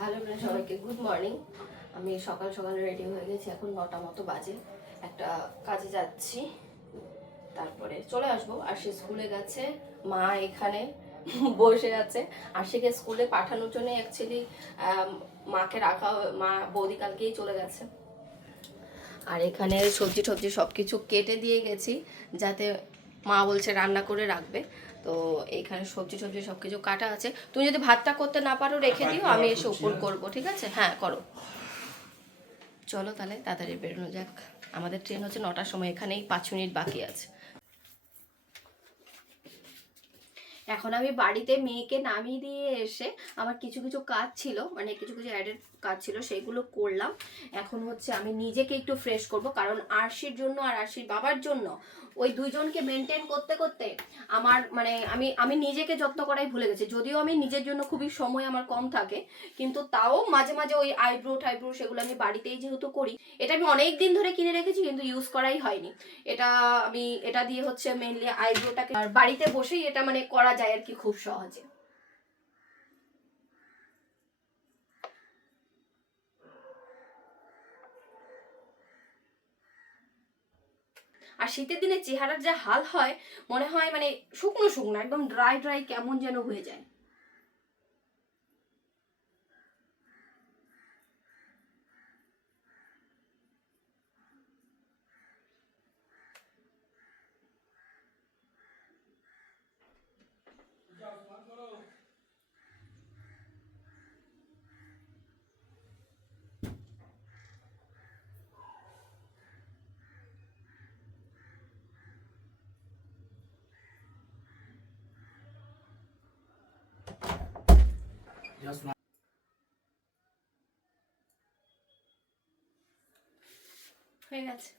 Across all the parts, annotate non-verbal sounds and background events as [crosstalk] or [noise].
Hello friend সবাইকে good morning আমি সকাল সকাল রেডি হয়ে গেছি, এখন নটা মতো বাজে। একটা কাজে যাচ্ছি। তারপরে চলে আসব। আর সে স্কুলে গেছে, মা এখানে [laughs] বসে আছে। আর সেকে স্কুলে পাঠানোর জন্য অ্যাকচুয়ালি মাকে রাখা মা বৌদি কালকেই চলে গেছে। আর এখানে সবজি টবজি সব কিছু কেটে দিয়ে গেছি, যাতে মা বলছে রান্না করে রাখবে। তো এইখানে সবজি টবজি সব কিছু কাটা আছে। তুমি যদি ভাতটা করতে না পারো রেখে দিও আমি এসে উপর করব ঠিক আছে? হ্যাঁ করো। চলো তাহলে তাড়াতাড়ি বেরোনো যাক। আমাদের ট্রেন হচ্ছে নটার সময় এখানেই পাঁচ মিনিট বাকি আছে। এখন আমি বাড়িতে মেয়েকে নামিয়ে দিয়ে এসে আমার কিছু কিছু কাজ ছিল মানে কিছু কিছু অ্যাডেড কাজ ছিল সেগুলো করলাম। এখন হচ্ছে আমি নিজেকে একটু ফ্রেশ করব। কারণ আরশির জন্য আর আরশির বাবার জন্য ওই দুইজনকে মেনটেন করতে করতে আমার মানে আমি আমি নিজেকে যত্ন করাই ভুলে গেছি। যদিও আমি নিজের জন্য খুবই সময় আমার কম থাকে, কিন্তু তাও মাঝে মাঝে ওই আইব্রো টাইব্রো সেগুলো আমি বাড়িতেই যেহেতু করি, এটা আমি অনেক দিন ধরে কিনে রেখেছি কিন্তু ইউজ করাই হয়নি। এটা আমি, এটা দিয়ে হচ্ছে মেনলি আইব্রোটাকে আর বাড়িতে বসেই এটা মানে করা যায় আর কি খুব সহজে। আর শীতের দিনে চেহারার যা হাল হয়, মনে হয় মানে শুকনো শুকনো, একদম ড্রাই ড্রাই কেমন যেন হয়ে যায়। Just one. হয়ে গেছে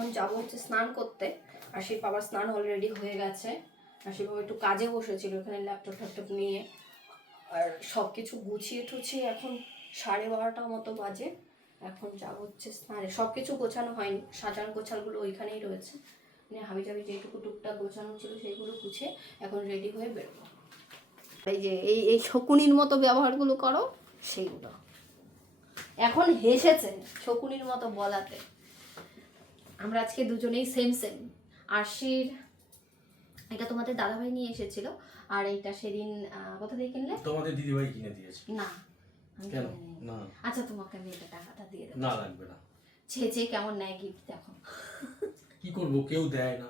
এখন যাব হচ্ছে স্নান করতে। আশির বাবার স্নান অলরেডি হয়ে গেছে। আশির বাবা একটু কাজে বসেছিল এখানে ল্যাপটপ ট্যাপটপ নিয়ে। আর সব কিছু গুছিয়ে টুছিয়ে এখন সাড়ে বারোটা মতো বাজে। এখন যাব হচ্ছে স্নানে। সব কিছু গোছানো হয়নি, সাজানো গোছালগুলো ওইখানেই রয়েছে। মানে হাবি জাবি যেটুকু টুকটাক গোছানো ছিল সেইগুলো গুছিয়ে এখন রেডি হয়ে বেরোবো। এই যে, এই এই শকুনির মতো ব্যবহারগুলো করো, সেইগুলো। এখন হেসেছে শকুনির মতো বলাতে আমরা আজকে দুজনেই সেম সেম আরশির এটা তোমাদের দাদাভাই নিয়ে এসেছিল আর এইটা সেদিন কোথা থেকে কিনলে? তোমাদের দিদিভাই কিনে দিয়েছে। না কেন? না। আচ্ছা তোমাকে আমি এটা টাকাটা দিয়ে দেবো। না লাগবে না। ছে ছে কেমন নেয় গিফট দেখো। কি করব কেউ দেয় না।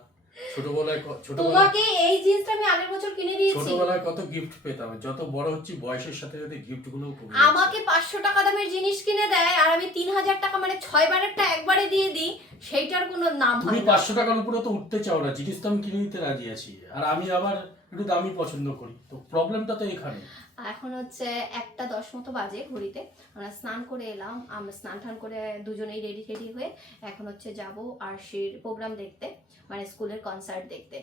ছোটবেলায় তোমাকে এই জিনিসটা আমি আগের বছর কিনে দিয়েছি। ছোটবেলায় কত গিফট পেতাম যত বড় হচ্ছি বয়সের সাথে সাথে গিফটগুলো আমাকে পাঁচশো টাকা দামের জিনিস কিনে দেয় আর আমি তিন হাজার টাকা মানে ছয় বারেরটা একবারে দিয়ে দিই সেইটার কোনো নাম তুমি পাঁচশো টাকার উপরে তো উঠতে চাও না জিনিস তো আমি কিনে দিতে রাজি আছি। আর আমি আবার একটু দামি পছন্দ করি। তো প্রবলেমটা তো এখানে। এখন হচ্ছে একটা দশ মতো বাজে ঘড়িতে। আমরা স্নান করে এলাম, আমরা স্নান টান করে দুজনেই রেডি টেডি হয়ে এখন হচ্ছে যাব আরশির প্রোগ্রাম দেখতে মানে স্কুলের কনসার্ট দেখতে।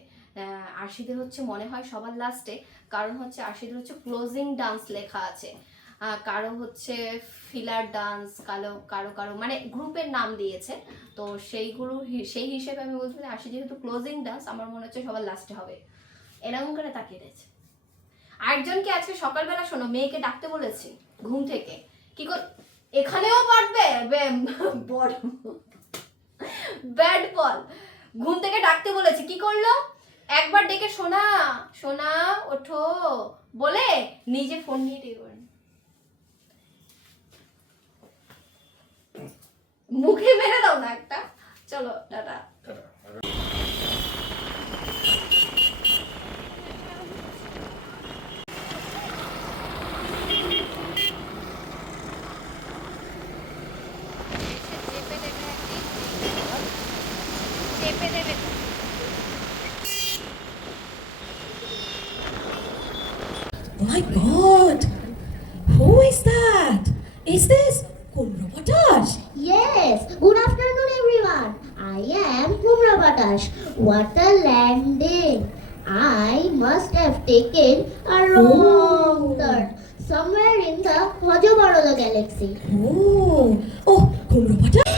আরশিদের হচ্ছে মনে হয় সবার লাস্টে কারণ হচ্ছে আরশিদের হচ্ছে ক্লোজিং ডান্স লেখা আছে। কারও হচ্ছে ফিলার ডান্স কারও কারও কারও মানে গ্রুপের নাম দিয়েছে। তো সেইগুলো সেই হিসেবে আমি পারি আরশি যেহেতু ক্লোজিং ডান্স আমার মনে হচ্ছে সবার লাস্টে হবে। এরকম করে তাকিয়ে রয়েছে। আরেকজনকে আজকে সকালবেলা শোনো, মেয়েকে ডাকতে বলেছি, ঘুম থেকে। কি কর এখানেও পারবে? Bat ball. ঘুম থেকে ডাকতে বলেছি, কি করল? একবার ডেকে শোনা শোনা ওঠো। বলে নিজে ফোন নিয়ে পড়েন। মুখে মেরে দাও না একটা। চলো, tata. have taken a wrong turn somewhere in the Hojobaroda galaxy. Oh, oh, Kumrapatash?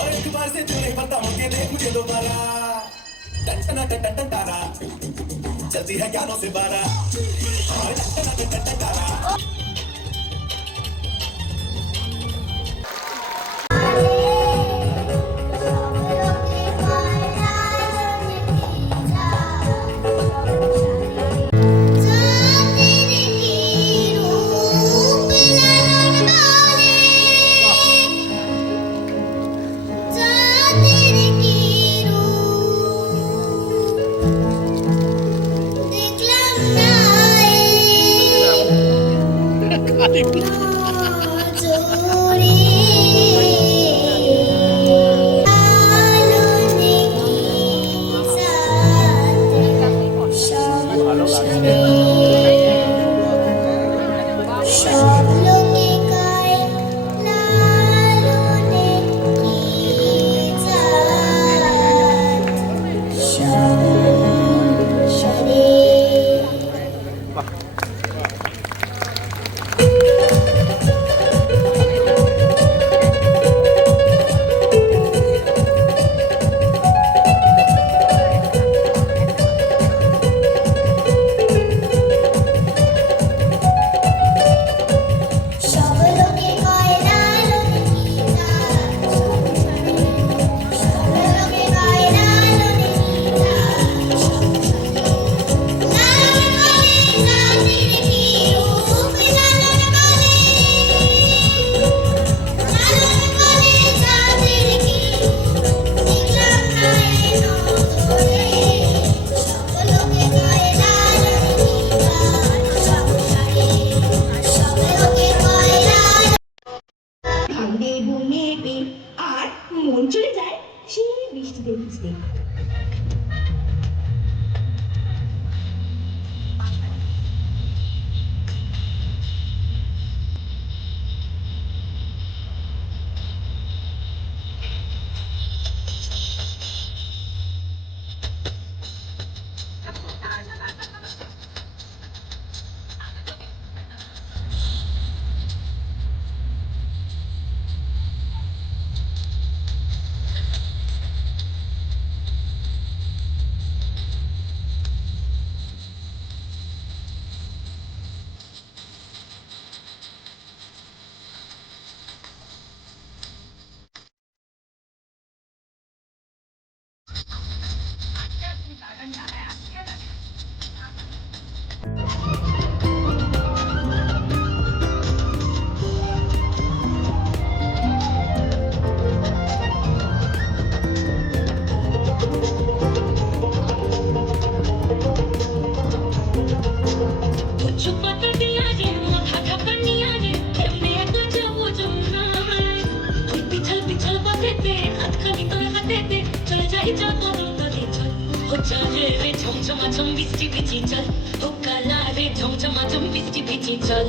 और एक बार से तुझे बताऊं कि देख मुझे दोबारा ton ton ton ton ton तारा चलती है ज्ञानों से बारा Krishna. রে ঝমঝমা ঝম বৃষ্টি ভিজি চল ও কালা রে ঝমঝমা ঝম বৃষ্টি ভিজি চল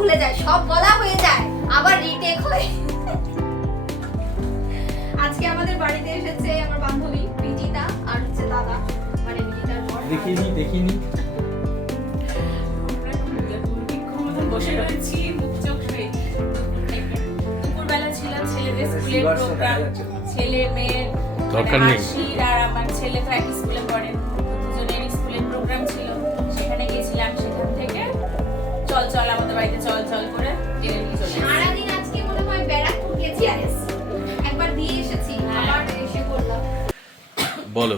ভুলে যায় সব বলা হয়ে যায় আবার রিটেক হয় আজকে আমাদের বাড়িতে এসেছে আমার বান্ধবী বিজিতা আর হচ্ছে দাদা। মানে বিজিতার বর। দেখিনি দেখিনি। বসে রয়েছি মুখ চোখ দুপুরবেলা ছিলাম ছেলেদের স্কুলের প্রোগ্রাম ছেলে মেয়ের দরকার মানে নেই। আর আমার ছেলে তো একই স্কুলে পড়ে। দুজনের স্কুলের প্রোগ্রাম ছিল। বাড়িতে চল চল করে টেনে নিয়ে চলে সারাদিন আজকে মনে হয় ব্যারাকপুর গেছি আর একবার দিয়ে এসেছি হ্যাঁ। আবার এসে করলাম। বলো।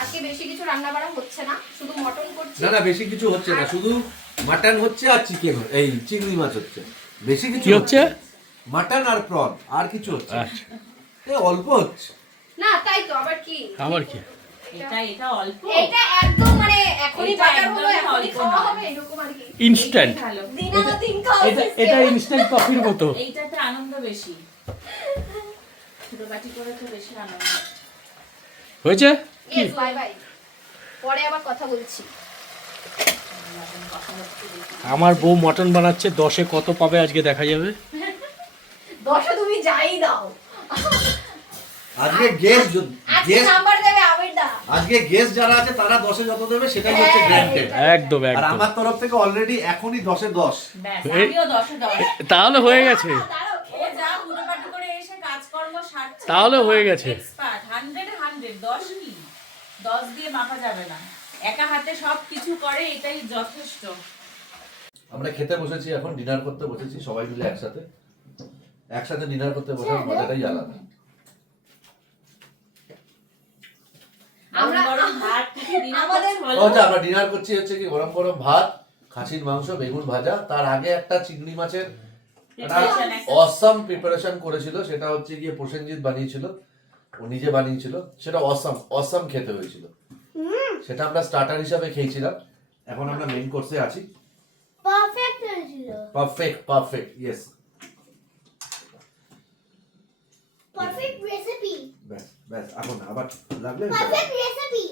আজকে বেশি কিছু রান্না বাড়া হচ্ছে না শুধু মটন করছি। না না বেশি কিছু হচ্ছে না শুধু মাটন হচ্ছে আর চিকেন এই চিংড়ি মাছ হচ্ছে। বেশি কিছু হচ্ছে? মাটন আর প্রন আর কিছু হচ্ছে না। আচ্ছা। এ অল্প হচ্ছে। না তাই তো আবার কি? আবার কি? এটা এটা অল্প। এটা একদম মানে এখনই বাজার হলো এখনই খাওয়া হবে এরকম আর কি। ইনস্ট্যান্ট এটা এটা ইনস্ট্যান্ট কফির মতো। এইটাতে আনন্দ বেশি। ছোট বাটি করে তো বেশি আনন্দ। হয়েছে? ইয়েস বাই বাই পরে আবার কথা বলছি। আমার বউ মটন বানাচ্ছে দশে কত পাবে আজকে দেখা যাবে? দশে তুমি যাই দাও। আজকে গেস্ট আজকে গেস্ট নাম্বার দেবে আজকে গেস্ট যারা আছে তারা দশে যত দেবে সেটাই হচ্ছে হ্যাঁ। গ্র্যান্টেড একদম। আর আমার তরফ থেকে অলরেডি এখনই দশে দশ। আমিও দশে দশ। তাহলে হয়ে গেছে। তাহলে হয়ে গেছে। এক্সপার্ট হান্ড্রেড হান্ড্রেড দশ কি দশ দিয়ে মাপা যাবে না। একা হাতে সব কিছু করে এটাই যথেষ্ট। আমরা খেতে বসেছি এখন ডিনার করতে বসেছি সবাই মিলে একসাথে। একসাথে ডিনার করতে বসার মজাটাই আলাদা আমরা আমরা- গরম ভাত থেকে dinner আমাদের- করছি বলো? ও আচ্ছা আমরা ডিনার করছি হচ্ছে কি গরম গরম ভাত খাসির মাংস বেগুন ভাজা তার আগে একটা চিংড়ি মাছের। অসাম প্রিপারেশন করেছিল সেটা হচ্ছে গিয়ে প্রসেনজিৎ বানিয়েছিল ও নিজে বানিয়েছিল সেটা অসাম অসাম খেতে হয়েছিল। সেটা আমরা স্টার্টার হিসাবে খেয়েছিলাম এখন আমরা মেইন কোর্সে আছি। পারফেক্ট হয়েছিল। Perfect perfect yes perfect recipe ব্যাস এখন আবার লাগলে পারফেক্ট রেসিপি।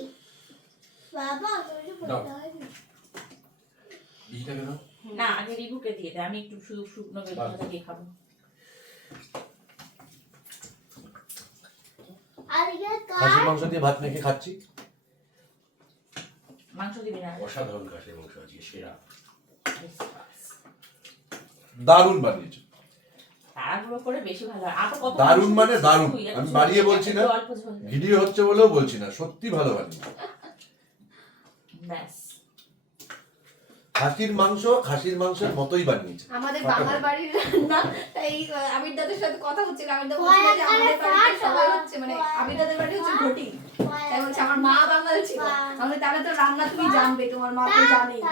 বাবা না আগে রিভুকে দিয়ে দে আমি একটু শুকনো। দিয়ে খাব। খাসির মাংস দিয়ে ভাত মেখে খাচ্ছি। মাংস দিবি না? অসাধারণ খাসির মাংস আজকে সেরা। দারুণ বানিয়েছে। তাড়াহুড়ো করে বেশি ভালো হয়। আপা কত দারুণ মানে দারুণ। আমি বাড়িয়ে বলছি না। ভিডিও হচ্ছে বলেও বলছি না সত্যি ভালো ব্যাস। খাসির মাংস খাসির মাংসের মতোই বানিয়েছে। আমাদের। বাঙাল বাড়ির রান্না তাই আমির দাদের সাথে কথা হচ্ছিল আমির দা কয় বলছিল যে আমাদের বাড়িতে সবাই হচ্ছে মানে আমির দাদের বাড়ি হচ্ছে ঘটি। তাই বলছে আমার মা বাঙাল ছিল। আমাদের তাহলে তো রান্না তুমি জানবে তোমার মা তো জানেই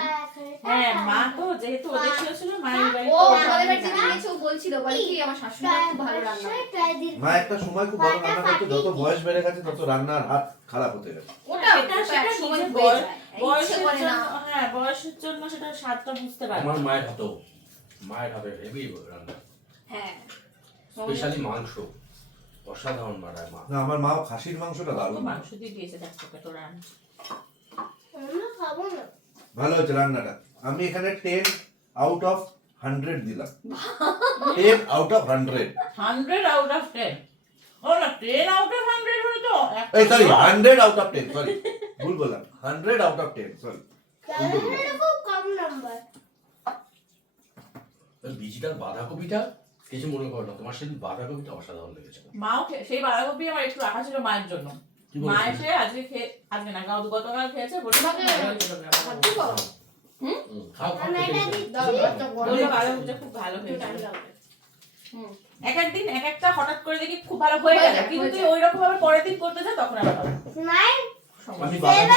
হ্যাঁ মা তো যেহেতু ওদের ছিল ছিল মায়ের বাড়ি ও আমাদের বাড়িতে গিয়েছে ও বলছিল বলে কি আমার শাশুড়ি মা খুব ভালো রান্না মা একটা সময় খুব ভালো রান্না করতো যত বয়স বেড়ে গেছে তত রান্নার হাত খারাপ হতে গেছে। ওটা সেটা সেটা সময় বয়স- বয়সের জন্য হ্যাঁ বয়সের জন্য সেটা স্বাদটা বুঝতে পারে। আমার মায়ের হাতেও মায়ের হাতে হেভি রান্না। হ্যাঁ। স্পেশালি মাংস। অসাধারণ বানায় মা। না আমার মাও খাসির মাংসটা দারুণ। মাংস দিয়ে দিয়েছে দেখ তোকে তোর খাব না। ভালো হয়েছে রান্নাটা। আমি এখানে টেন আউট অফ হান্ড্রেড দিলাম। Ten out of hundred hundred out of ten ও না টেন আউট অফ হান্ড্রেড হলে তো এই sorry hundred out of ten sorry ভুল বললাম। Hundred out of ten sorry তাহলে খুব কম নাম্বার ডিজিটাল বাঁধাকপিটা কিছু মনে করো না তোমার সেদিন বাঁধাকপিটা অসাধারণ লেগেছে। মাও সেই বাঁধাকপি আমার একটু রাখা ছিল মায়ের জন্য? মা এসে আজকে খেয়ে আজকে না গত- গতকাল খেয়েছে এক একদিন এক একটা হঠাৎ করে দেখি খুব ভালো হয়ে গেল কিন্তু তুই ওই রকম ভাবে পরের দিন করতে যা তখন আবার